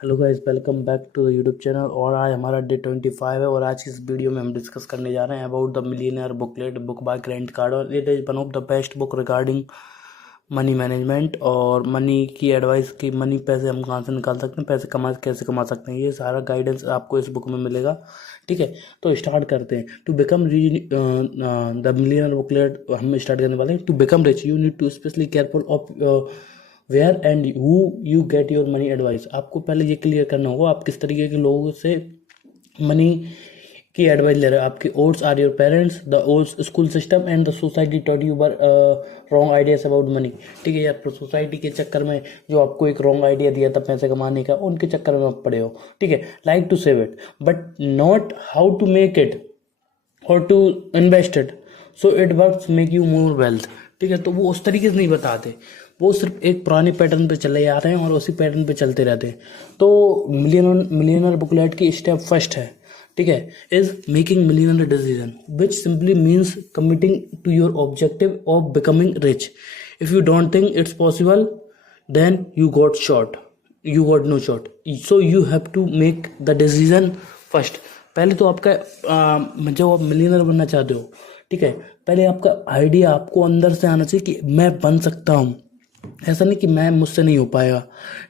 Hello guys, welcome back to the YouTube channel. और आज हमारा डे 25 है और आज की इस वीडियो में हम डिस्कस करने जा रहे हैं about the millionaire booklet book by Grand Cardone. It is one of the best book regarding money management और मनी की एडवाइस की मनी पैसे हम कहाँ से निकाल सकते हैं, पैसे कैसे कमा सकते हैं, ये सारा गाइडेंस आपको इस बुक में मिलेगा। ठीक है, तो स्टार्ट करते हैं। To become the millionaire booklet हम स्टार्ट करने वाले हैं। To become rich you need to specially careful of where and who you get your money advice. आपको पहले ये क्लियर करना होगा आप किस तरीके के लोगों से मनी की एडवाइस ले रहे हो। आपके odds are your parents, the old school system and the society taught you were wrong ideas about money. ठीक है यार, सोसाइटी के चक्कर में जो आपको एक रॉन्ग आइडिया दिया था पैसे कमाने का, उनके चक्कर में आप पड़े हो। ठीक है, like to save it but not how to make it और to invest it so it works make you more wealth. ठीक है, तो वो उस तरीके से नहीं बताते, वो सिर्फ एक पुराने पैटर्न पे चले आ रहे हैं और उसी पैटर्न पे चलते रहते हैं। तो मिलियनर बुकलेट की स्टेप फर्स्ट है, ठीक है, is making millionaire decision which simply means committing to your objective of becoming rich. If you don't think it's possible then you got no shot. So you have to make the decision first. पहले तो आपका जब आप millionaire बनना चाहते हो, ठीक है, पहले आपका आइडिया आपको अंदर से आना चाहिए कि मैं बन सकता हूँ। ऐसा नहीं कि मैं मुझसे नहीं हो पाएगा।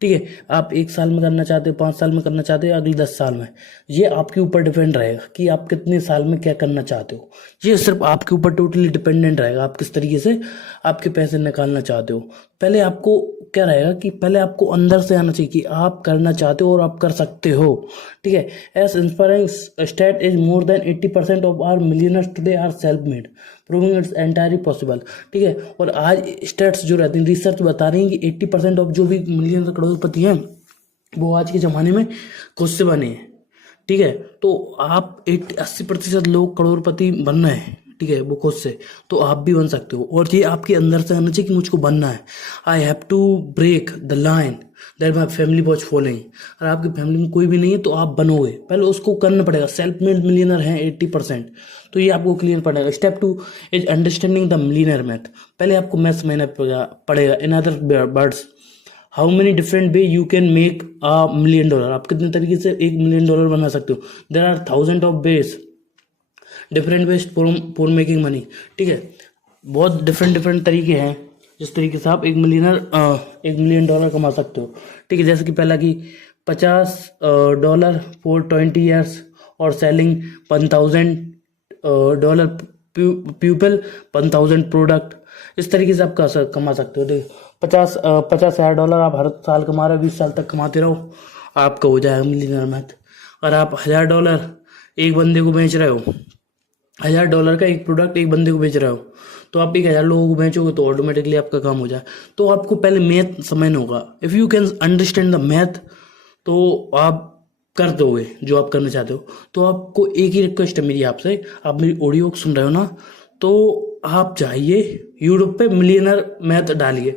ठीक है, आप 1 साल में करना चाहते हो, 5 साल में करना चाहते हो, अगले 10 साल में, ये आपके ऊपर डिपेंड रहेगा कि आप कितने साल में क्या करना चाहते हो। ये सिर्फ आपके ऊपर टोटली डिपेंडेंट रहेगा आप किस तरीके से आपके पैसे निकालना चाहते हो। पहले आपको क्या रहेगा कि पहले आपको अंदर से आना चाहिए कि आप करना चाहते हो और आप कर सकते हो। ठीक है, as inspiring stat is more than 80% of our millionaires today are self made proving it's entirely possible. ठीक है, और आज स्टेट्स जो रहती हैं, रिसर्च बता रही हैं कि 80% ऑफ जो भी मिलियनर करोड़पति हैं वो आज के ज़माने में खुद से बने हैं। ठीक है, तो आप 80% लोग करोड़पति बन रहे हैं, ठीक है, वो खुद से, तो आप भी बन सकते हो। और ये आपके अंदर से आना चाहिए कि मुझको बनना है। I have to break the line that my family was following. अगर आपकी फैमिली में कोई भी नहीं है तो आप बनोगे, पहले उसको करना पड़ेगा। सेल्फ मेड मिलियनर हैं 80%, तो ये आपको क्लियर पड़ेगा। Step 2 is understanding the millionaire math. पहले आपको मैथ्स समझना पड़ेगा। In other words, how many different way you can make $1 million। आप कितने तरीके से $1 million बना सकते हो। There are thousand of ways, different ways for making money. ठीक है, बहुत डिफरेंट तरीके हैं जिस तरीके से आप $1 million कमा सकते हो। ठीक है, जैसे कि पहला कि $50 फॉर 20 years और सेलिंग $1,000 पीपल 1,000 प्रोडक्ट। इस तरीके से आप कमा सकते हो। देखो, 50,000 आप हर साल कमा रहे हो, 20 साल तक कमाते रहो, आपका हो जाएगा मिलियनर मैथ। और आप $1,000 एक बंदे को बेच रहे हो, $1,000 का एक प्रोडक्ट एक बंदे को बेच रहे हो, तो आप 1,000 लोगों को बेचोगे तो ऑटोमेटिकली आपका काम हो जाए। तो आपको पहले मैथ समझना होगा। If you can understand the math तो आप कर दोगे जो आप करना चाहते हो। तो आपको एक ही रिक्वेस्ट है मेरी आपसे, आप मेरी ऑडियो सुन रहे हो ना, तो आप जाइए यूट्यूब पे मिलियनर मैथ डालिए।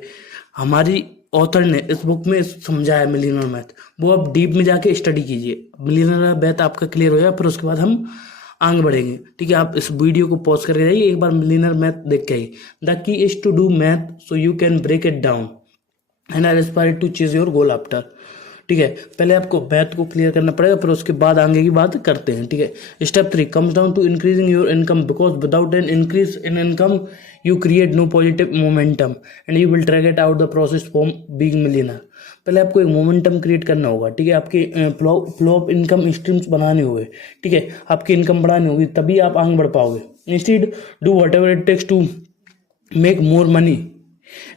हमारी ऑथर ने इस बुक में समझाया मिलियनर मैथ, वो आप डीप में जाके स्टडी कीजिए। मिलियनर मैथ आपका क्लियर हो जाए, फिर उसके बाद हम आगे बढ़ेंगे। ठीक है, आप इस वीडियो को पॉज करके जाइए, एक बार मिलियनर मैथ देख के आइए। The key is to do math so you can break it down and are inspired to chase your goal after. ठीक है, पहले आपको मैथ को क्लियर करना पड़ेगा, फिर उसके बाद आगे की बात करते हैं। ठीक है, step 3 comes down to increasing your income because without an increase in income you create no positive momentum and you will drag it out the process from being millionaire. पहले आपको एक मोमेंटम क्रिएट करना होगा। ठीक है, आपके flow of income streams बनाने होंगे। ठीक है, आपकी इनकम बढ़ानी होगी, तभी आप आगे बढ़ पाओगे। Instead do whatever it takes to make more money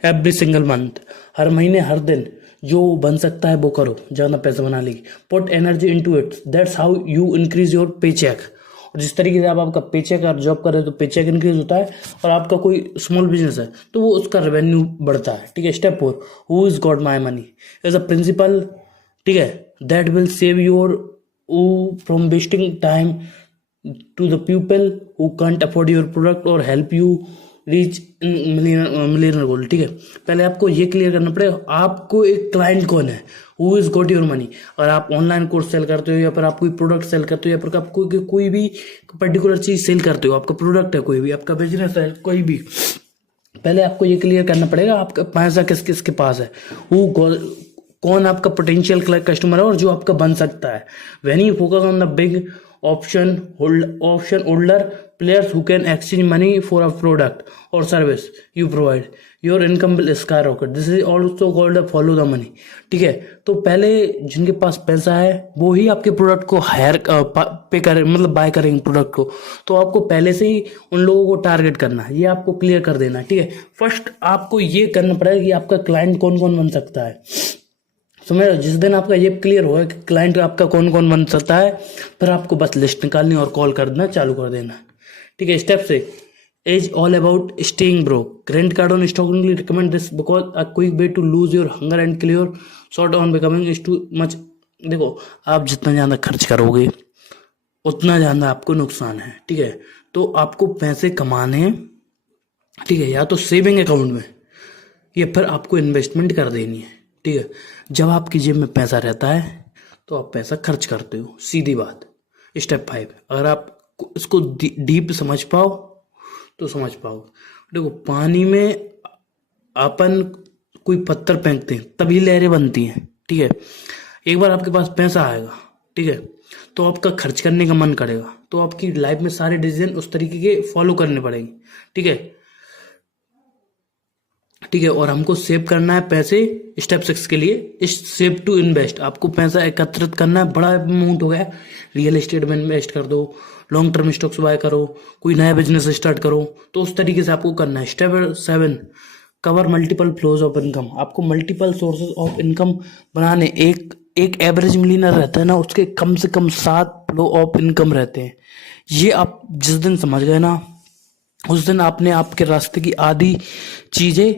every single month. हर महीने हर दिन जो बन सकता है वो करो, ज़्यादा पैसा बना लेगी। Put energy into it, that's how you increase your paycheck. और जिस तरीके से आप आपका पे चेक आप जॉब कर रहे हो तो पे चेक इंक्रीज होता है, और आपका कोई स्मॉल बिजनेस है तो वो उसका रेवेन्यू बढ़ता है। ठीक है, step 4 who is got my money is a principle. ठीक है, that will save your from wasting time to the people who can't afford your product और help you reach millionaire goal. ठीक है, पहले आपको ये क्लियर करना पड़ेगा आपको एक क्लाइंट कौन है, who is got your money. और आप ऑनलाइन कोर्स सेल करते हो, या फिर आप कोई प्रोडक्ट सेल करते हो, या फिर आप कोई भी पर्टिकुलर चीज सेल करते हो, आपका प्रोडक्ट है, कोई भी आपका बिजनेस है, कोई भी, पहले आपको ये क्लियर करना पड़ेगा आपका पैसा किस किस के पास है। कौन आपका पोटेंशियल कस्टमर है और जो आपका बन सकता है। When you focus on the big option holder players who can exchange money for a product or service you provide, your income will skyrocket. This is also called a follow the money. ठीक है, तो पहले जिनके पास पैसा है वो ही आपके product को हायर पे करें, मतलब बाय करेंगे प्रोडक्ट को। तो आपको पहले से ही उन लोगों को टारगेट करना है, ये आपको क्लियर कर देना है। ठीक है, फर्स्ट आपको ये करना पड़ेगा कि आपका क्लाइंट कौन कौन बन सकता है। समझ लो, जिस दिन आपका ये क्लियर होगा कि क्लाइंट आपका कौन कौन बन सकता है, फिर आपको बस लिस्ट निकालनी और कॉल कर देना चालू कर देना। ठीक है, step 6 is all about staying broke. Grant Cardone strongly recommend this because a quick way to lose your hunger and kill your short on becoming is too much. देखो, आप जितना ज़्यादा खर्च करोगे उतना ज़्यादा आपको नुकसान है। ठीक है, तो आपको पैसे कमाने हैं, ठीक है, या तो सेविंग अकाउंट में या फिर आपको इन्वेस्टमेंट कर देनी है। ठीक है, जब आपकी जेब में पैसा रहता है तो आप पैसा खर्च करते हो, सीधी बात। स्टेप 5, अगर आप इसको डीप समझ पाओ तो समझ पाओ। देखो, पानी में अपन कोई पत्थर फेंकते हैं तभी लहरें बनती हैं। ठीक है, एक बार आपके पास पैसा आएगा, ठीक है, तो आपका खर्च करने का मन करेगा, तो आपकी लाइफ में सारे डिसीजन उस तरीके के फॉलो करने पड़ेंगे। ठीक है, ठीक है, और हमको सेव करना है पैसे स्टेप 6 के लिए। इस सेव टू इन्वेस्ट, आपको पैसा एकत्रित करना है, बड़ा अमाउंट हो गया, रियल एस्टेट में इन्वेस्ट कर दो, लॉन्ग टर्म स्टॉक्स बाय करो, कोई नया बिजनेस स्टार्ट करो, तो उस तरीके से आपको करना है। Step 7, cover multiple flows of income. आपको मल्टीपल सोर्सेज ऑफ इनकम बनाने, एक एवरेज मिलियनर रहता है ना, उसके कम से कम 7 फ्लो ऑफ इनकम रहते हैं। ये आप जिस दिन समझ गए ना, उस दिन आपने आपके रास्ते की आधी चीजें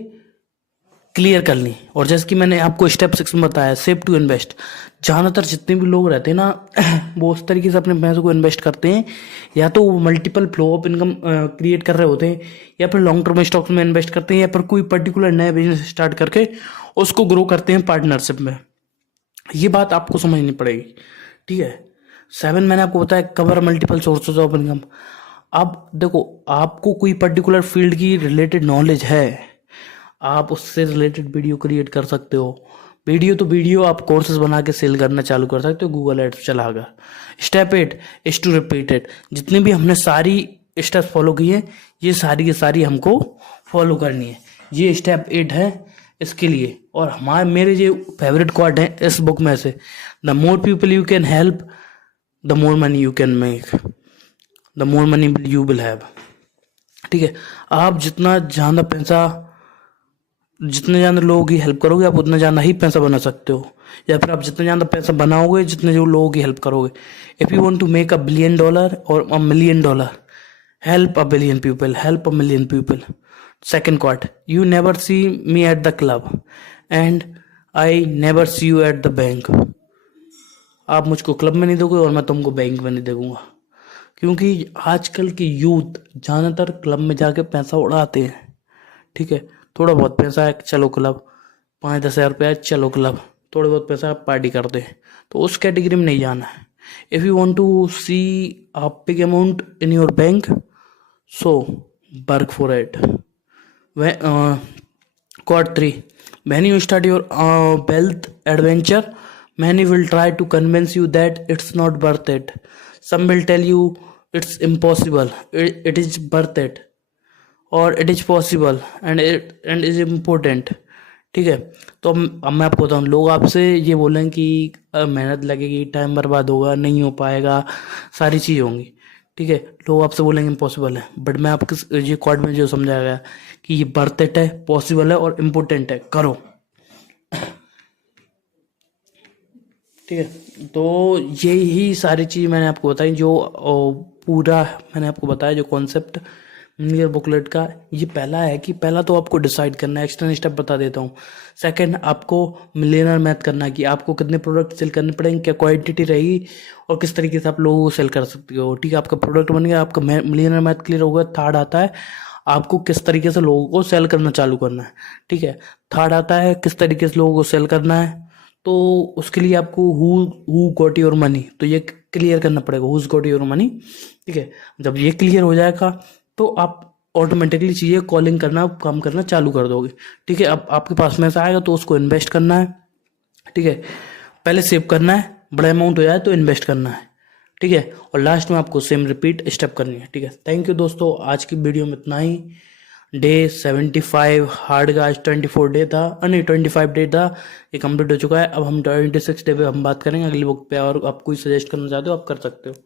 क्लियर कर ली। और जैसे कि मैंने आपको स्टेप 6 में बताया, सेव टू इन्वेस्ट, ज़्यादातर जितने भी लोग रहते हैं ना वो उस तरीके से अपने पैसों को इन्वेस्ट करते हैं, या तो वो multiple flow of income create कर रहे होते हैं, या फिर लॉन्ग टर्म स्टॉक्स में इन्वेस्ट करते हैं, या फिर कोई पर्टिकुलर नया बिजनेस स्टार्ट करके उसको ग्रो करते हैं पार्टनरशिप में। ये बात आपको समझनी पड़ेगी। ठीक है, 7 मैंने आपको बताया, cover multiple sources of income. अब देखो, आपको कोई पर्टिकुलर फील्ड की रिलेटेड नॉलेज है, आप उससे रिलेटेड वीडियो क्रिएट कर सकते हो। वीडियो आप कोर्सेज बना के सेल करना चालू कर सकते हो गूगल एड्स चलाकर। Step 8 is to repeat it. जितने भी हमने सारी स्टेप फॉलो की है, ये सारी की सारी हमको फॉलो करनी है। ये स्टेप 8 है इसके लिए। और मेरे जो फेवरेट क्वाट है इस बुक में से, the more people you can help the more money you can make, the more money you will have. ठीक है, आप जितने ज़्यादा लोगों की हेल्प करोगे, आप उतना ज़्यादा ही पैसा बना सकते हो, या फिर आप जितना ज़्यादा पैसा बनाओगे जितने जो लोगों की हेल्प करोगे। If you want to make $1 billion और $1 million, help $1 billion people, help $1 million people। Second quote, you never see me at the club and I never see you at the bank. आप मुझको club में नहीं दोगे और मैं तुमको bank में नहीं देखूंगा, क्योंकि आजकल की यूथ ज़्यादातर क्लब में जाके पैसा उड़ाते हैं। ठीक है, थोड़ा बहुत पैसा है चलो क्लब, 5-10 हज़ार रुपया है चलो क्लब, थोड़े बहुत पैसा आप पार्टी करते हैं, तो उस कैटेगरी में नहीं जाना है। If you want to see a big amount in your bank, so work for it. Quad 3, when you start your wealth adventure, many will try to convince you that it's not worth it. Some will tell you it's impossible, it is worth it, और it is possible and is important. ठीक है, तो अब मैं आपको बताऊँ, लोग आपसे ये बोलें कि मेहनत लगेगी, टाइम बर्बाद होगा, नहीं हो पाएगा, सारी चीज़ होंगी। ठीक है, लोग आपसे बोलेंगे इम्पॉसिबल है, बट मैं आपको ये क्वाड में जो समझाया गया कि ये वर्थ इट है, पॉसिबल है और इम्पोर्टेंट है, करो। ठीक है, तो यही सारी चीज़ मैंने आपको बताई, जो पूरा मैंने आपको बताया जो कॉन्सेप्ट मिलियनेयर बुकलेट का। ये पहला है कि पहला तो आपको डिसाइड करना है, एक्सटर्नल स्टेप बता देता हूँ। सेकंड, आपको मिलियनेयर मैथ करना है कि आपको कितने प्रोडक्ट सेल करने पड़ेंगे, क्या क्वांटिटी रहेगी और किस तरीके से आप लोगों को सेल कर सकते हो। ठीक है, आपका प्रोडक्ट बन गया, आपका मिलियनेयर मैथ क्लियर होगा। थर्ड आता है आपको किस तरीके से लोगों को सेल करना चालू करना है। ठीक है, थर्ड आता है किस तरीके से लोगों को सेल करना है, तो उसके लिए आपको हु गॉट योर मनी, तो ये क्लियर करना पड़ेगा, हुज गॉट योर मनी। ठीक है, जब ये क्लियर हो जाएगा तो आप ऑटोमेटिकली चीज़ें कॉलिंग करना, काम करना चालू कर दोगे। ठीक है, अब आपके पास पैसा आएगा तो उसको इन्वेस्ट करना है। ठीक है, पहले सेव करना है, बड़ा अमाउंट हो जाए तो इन्वेस्ट करना है, ठीक है, और लास्ट में आपको सेम रिपीट स्टेप करनी है, ठीक है। थैंक यू दोस्तों, आज की वीडियो में इतना ही। डे 75 हार्ड का आज 24 डे था, नहीं 25 डे था, ये कंप्लीट हो चुका है। अब हम 26 डे पे हम बात करेंगे अगली बुक पे, और आप कोई सजेस्ट करना चाहते हो आप कर सकते हो।